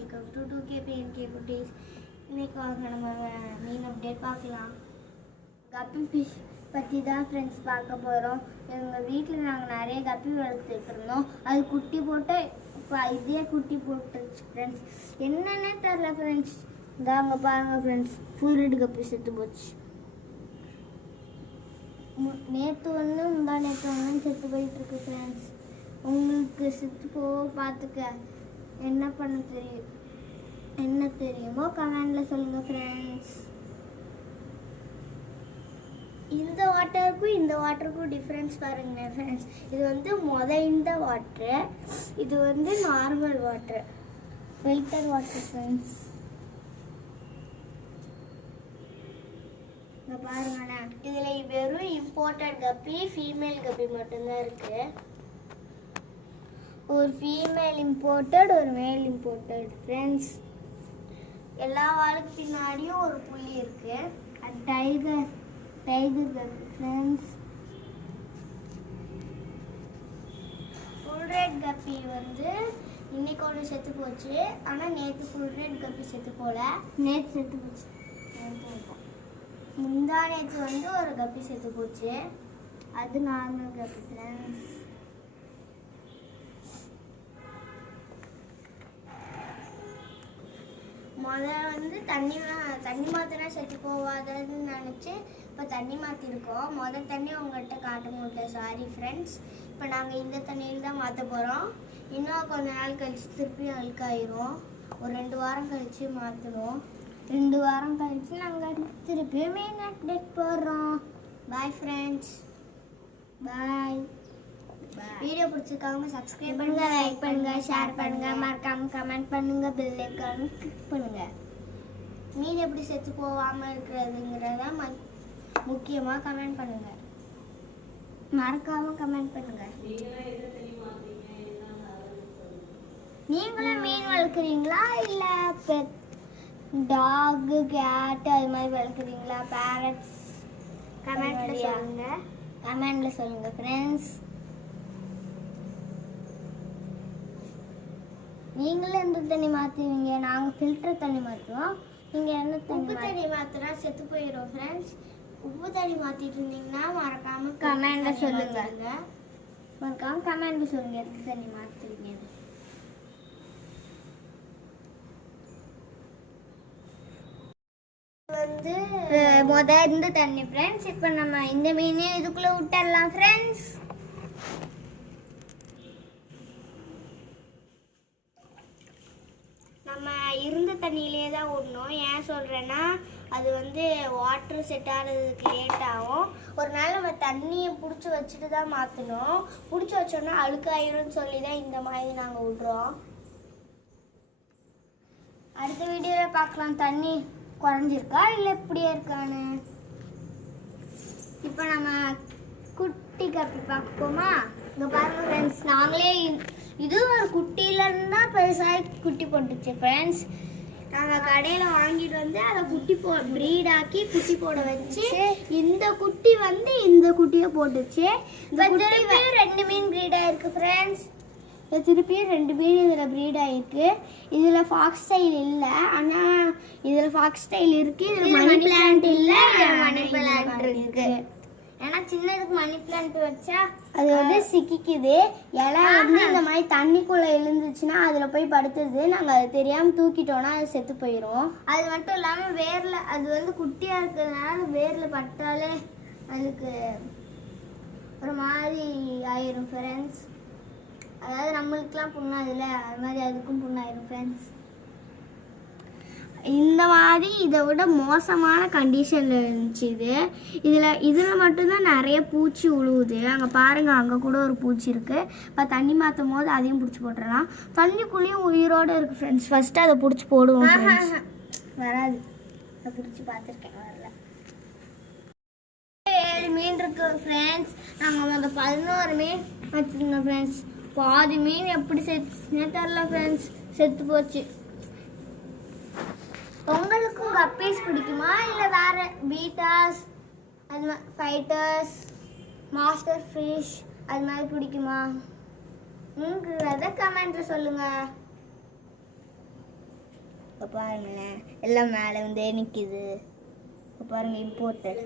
Welcome to 2KPNK குட்டீஸ். இன்னைக்கு வாங்க நம்ம மீன் அப்டேட் பார்க்கலாம். கப்பி ஃபிஷ் பற்றி தான் ஃப்ரெண்ட்ஸ் பார்க்க போகிறோம். எங்கள் வீட்டில் நாங்கள் நிறைய கப்பி வளர்த்துட்டு இருந்தோம். அது குட்டி போட்டு இப்போ இதே குட்டி போட்டுருச்சு ஃப்ரெண்ட்ஸ். என்னென்ன தெரில ஃப்ரெண்ட்ஸ். இதாங்க பாருங்கள் ஃப்ரெண்ட்ஸ், ஃபுல் ரெட் கப்பி செத்து போச்சு. நேற்று ஒன்று முந்தா நேற்று ஒன்று செத்து போயிட்டுருக்கு ஃப்ரெண்ட்ஸ். உங்களுக்கு செத்து போக பார்த்துக்க என்ன பண்ண என்ன தெரியுமோ கமெண்டில் சொல்லுங்கள் ஃப்ரெண்ட்ஸ். இந்த வாட்டருக்கும் இந்த வாட்டருக்கும் டிஃப்ரென்ஸ் பாருங்க ஃப்ரெண்ட்ஸ். இது வந்து இந்த வாட்ரு, இது வந்து normal water, filter water friends. இங்கே பாருங்களேன், இதில் வெறும் இம்போர்ட்டட் கப்பி, ஃபீமேல் கப்பி மட்டும்தான் இருக்குது. ஒரு ஃபீமேல் இம்போர்ட்டட், ஒரு மேல் இம்போர்ட்டட் ஃப்ரெண்ட்ஸ். எல்லா வாளுக்கு பின்னாடியும் ஒரு புள்ளி இருக்கு. அது டைகர் கப்பி ஃப்ரெண்ட்ஸ். ஃபுல் ரெட் கப்பி வந்து இன்னைக்கு ஒன்று செத்து போச்சு. ஆனால் நேற்று ஃபுல் ரெட் கப்பி செத்து போல, நேற்று செத்து போச்சு. முந்தா நேற்று வந்து ஒரு கப்பி செத்து போச்சு, அது நார்மல் கப்பி ஃப்ரெண்ட்ஸ். முதல்ல வந்து தண்ணி மாற்றினா செத்து போவாதுன்னு நினச்சி இப்போ தண்ணி மாற்றிருக்கோம். தண்ணி உங்கள்கிட்ட காட்ட முடியல, சாரி ஃப்ரெண்ட்ஸ். இப்போ நாங்கள் இந்த தண்ணியில் தான் மாற்ற போகிறோம். இன்னும் கொஞ்ச நாள் கழித்து திருப்பி அழுக்காயிரும். ஒரு 2 வாரம் கழித்து மாற்றணும். 2 வாரம் கழித்து நாங்கள் திருப்பி மீன் அப்டேட் போடுறோம். பாய் ஃப்ரெண்ட்ஸ், பாய். வீடியோ பிடிச்சிருக்காங்க சப்ஸ்கிரைப் பண்ணுங்க, லைக் பண்ணுங்க, ஷேர் பண்ணுங்க, மறக்காம கமெண்ட் பண்ணுங்க, பெல் ஐகான் கிளிக் பண்ணுங்க. மீன் எப்படி செத்து போகாமல் இருக்கிறதுங்கிறத முக்கியமாக கமெண்ட் பண்ணுங்க, மறக்காம கமெண்ட் பண்ணுங்க. நீங்களும் மீன் வளர்க்குறீங்களா, இல்லை டாகு, கேட் அது மாதிரி வளர்க்குறீங்களா, பேரட்ஸ்? கமெண்ட்ல சொல்லுங்க ஃப்ரெண்ட்ஸ். நீங்களும் எந்த தண்ணி மாற்றுவீங்க? நாங்கள் ஃபில்டர் தண்ணி மாற்றுவோம். நீங்கள் என்ன உப்பு தண்ணி மாற்றினா செத்து போயிடும் ஃப்ரெண்ட்ஸ். உப்பு தண்ணி மாற்றிட்டு இருந்தீங்கன்னா மறக்காமல் கமெண்டில் சொல்லுங்க. மறக்காமல் கமெண்டில் சொல்லுங்கள் எந்த தண்ணி மாற்றுவீங்க. வந்து இந்த தண்ணி ஃப்ரெண்ட்ஸ். இப்போ நம்ம இந்த மீனே இதுக்குள்ளே விட்டுடலாம் ஃப்ரெண்ட்ஸ். நம்ம இருந்த தண்ணியிலே தான் விடணும். ஏன் சொல்கிறேன்னா, அது வந்து வாட்ரு செட் ஆகிறதுக்கு லேட் ஆகும். ஒரு நாள் நம்ம தண்ணியை பிடிச்சி வச்சுட்டு தான் மாற்றணும். பிடிச்சி வச்சோன்னா அழுக்காயிரும்னு சொல்லி தான் இந்த மாதிரி நாங்கள் விட்றோம். அடுத்த வீடியோவில் பார்க்கலாம் தண்ணி குறைஞ்சிருக்கா இல்லை இப்படியே இருக்கான்னு. இப்போ நம்ம குட்டி கப்பி பார்ப்போமா? இங்கே பாருங்கள் ஃப்ரெண்ட்ஸ், நாங்களே இது ஒரு குட்டியிலேருந்து தான் பெருசாகி குட்டி போட்டுச்சு ஃப்ரெண்ட்ஸ். நாங்கள் கடையில் வாங்கிட்டு வந்து அதை ப்ரீடாக்கி குட்டி போட வச்சு இந்த குட்டி வந்து இந்த குட்டியை போட்டுச்சு. திருப்பியும் 2 மீன் ப்ரீடாக இருக்குது ஃப்ரெண்ட்ஸ். திருப்பியும் 2 மீன் இதில் ப்ரீடாக இருக்குது. இதில் ஃபாக்ஸ் ஸ்டைல் இல்லை, ஆனால் இதில் ஃபாக்ஸ் ஸ்டைல் இருக்குது. இதில் மணி பிளான்ட் இல்லை, மணி பிளான்ட் இருக்குது. ஏன்னா சின்னதுக்கு மணி பிளான்ட் வச்சா அது வந்து சிக்கிக்குது. இலை வந்து இந்த மாதிரி தண்ணிக்குள்ளே எழுந்துச்சுன்னா அதில் போய் படுத்துது. நாங்கள் அது தெரியாமல் தூக்கிட்டோன்னா அது செத்து போயிடும். அது மட்டும் இல்லாமல் வேரில் அது வந்து குட்டியாக இருக்கிறதுனால வேரில் பட்டாலே அதுக்கு ஒரு மாதிரி ஆயிரும் ஃப்ரெண்ட்ஸ். அதாவது நம்மளுக்கெலாம் புண்ணாதுல்ல, அது மாதிரி அதுக்கும் புண்ணாயிரும் ஃப்ரெண்ட்ஸ். இந்த மாதிரி இதை விட மோசமான கண்டிஷனில் இருந்துச்சு இதில் மட்டும்தான் நிறைய பூச்சி உழுவுது. அங்கே பாருங்கள், அங்கே கூட ஒரு பூச்சி இருக்குது. இப்போ தண்ணி மாற்றும் போது அதையும் பிடிச்சி போட்டுடலாம். தண்ணிக்குள்ளேயும் உயிரோடு இருக்குது ஃப்ரெண்ட்ஸ். ஃபஸ்ட்டு அதை பிடிச்சி போடுவோம். வராது, அதை பிடிச்சி பார்த்துருக்கேன், வரல. 7 மீன் இருக்குது ஃப்ரெண்ட்ஸ். நாங்கள் 11 மீன் வச்சுருந்தோம் ஃப்ரெண்ட்ஸ். பாதி மீன் எப்படி செத்துச்சுன்னே தெரில ஃப்ரெண்ட்ஸ், செத்து போச்சு. உங்களுக்கும் கப்பீஸ் பிடிக்குமா, இல்லை வேறு பீட்டாஸ், அது மாதிரி ஃபைட்டர்ஸ், மாஸ்டர் ஃபிஷ் அது மாதிரி பிடிக்குமா? கமெண்ட்டில் சொல்லுங்கள். இப்போ பாருங்களேன் எல்லாம் மேலே வந்து நிற்கிது. இப்போ பாருங்க இம்போர்ட்டட்.